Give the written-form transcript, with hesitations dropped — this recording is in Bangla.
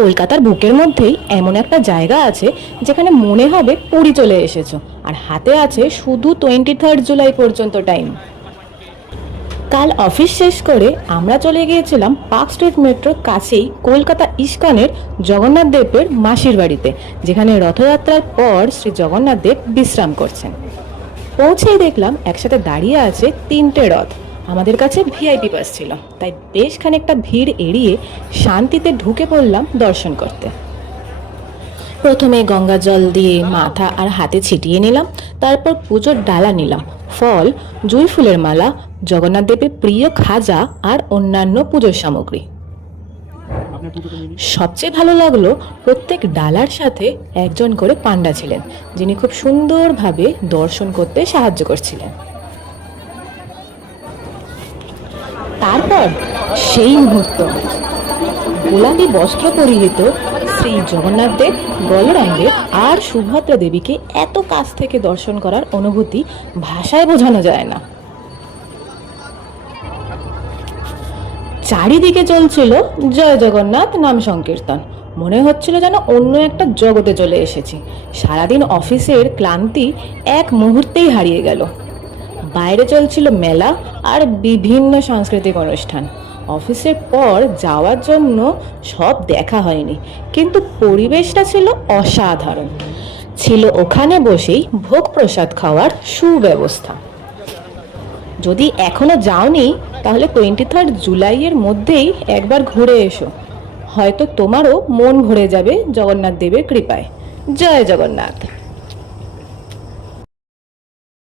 কলকাতার বুকের মধ্যেই এমন একটা জায়গা আছে যেখানে মনে হবে পুরী চলে এসেছো, আর হাতে আছে শুধু 23 জুলাই পর্যন্ত টাইম। কাল অফিস শেষ করে আমরা চলে গিয়েছিলাম পার্ক স্ট্রিট মেট্রোর কাছেই কলকাতা ইস্কনের জগন্নাথ দেবের মাসির বাড়িতে, যেখানে রথযাত্রার পর শ্রী জগন্নাথ দেব বিশ্রাম করছেন। পৌঁছেই দেখলাম একসাথে দাঁড়িয়ে আছে 3টে রথ। আমাদের কাছে ভিআইপি পাস ছিল, তাই বেশ খানিকটা ভিড় এড়িয়ে শান্তিতে ঢুকে পড়লাম দর্শন করতে। প্রথমে গঙ্গা জল দিয়ে মাথা আর হাতে ছিটিয়ে নিলাম, তারপর পুজোর ডালা নিলাম, ফল, জুঁই ফুলের মালা, জগন্নাথ দেবের প্রিয় খাজা আর অন্যান্য পুজোর সামগ্রী। সবচেয়ে ভালো লাগলো প্রত্যেক ডালার সাথে একজন করে পান্ডা ছিলেন, যিনি খুব সুন্দরভাবে দর্শন করতে সাহায্য করছিলেন। তারপর সেই মুহূর্ত, গোলাপি বস্ত্র পরিহিত শ্রী জগন্নাথ দেব, বলরাম দেব আর সুভদ্রা দেবীকে এত কাছ থেকে দর্শন করার অনুভূতি ভাষায় বোঝানো যায় না। চারিদিকে চলছিল জয় জগন্নাথ নাম সংকীর্তন। মনে হচ্ছিল যেন অন্য একটা জগতে চলে এসেছি। সারাদিন অফিসের ক্লান্তি এক মুহূর্তেই হারিয়ে গেল। বাইরে চলছিল মেলা আর বিভিন্ন সাংস্কৃতিক অনুষ্ঠান। অফিসের পর যাওয়ার জন্য সব দেখা হয়নি, কিন্তু পরিবেশটা ছিল অসাধারণ। ছিল ওখানে বসেই ভোগ প্রসাদ খাওয়ার সুব্যবস্থা। যদি এখনো যাওনি তাহলে 23 জুলাইয়ের মধ্যেই একবার ঘুরে এসো, হয়তো তোমারও মন ভরে যাবে জগন্নাথ দেবের কৃপায়। জয় জগন্নাথ।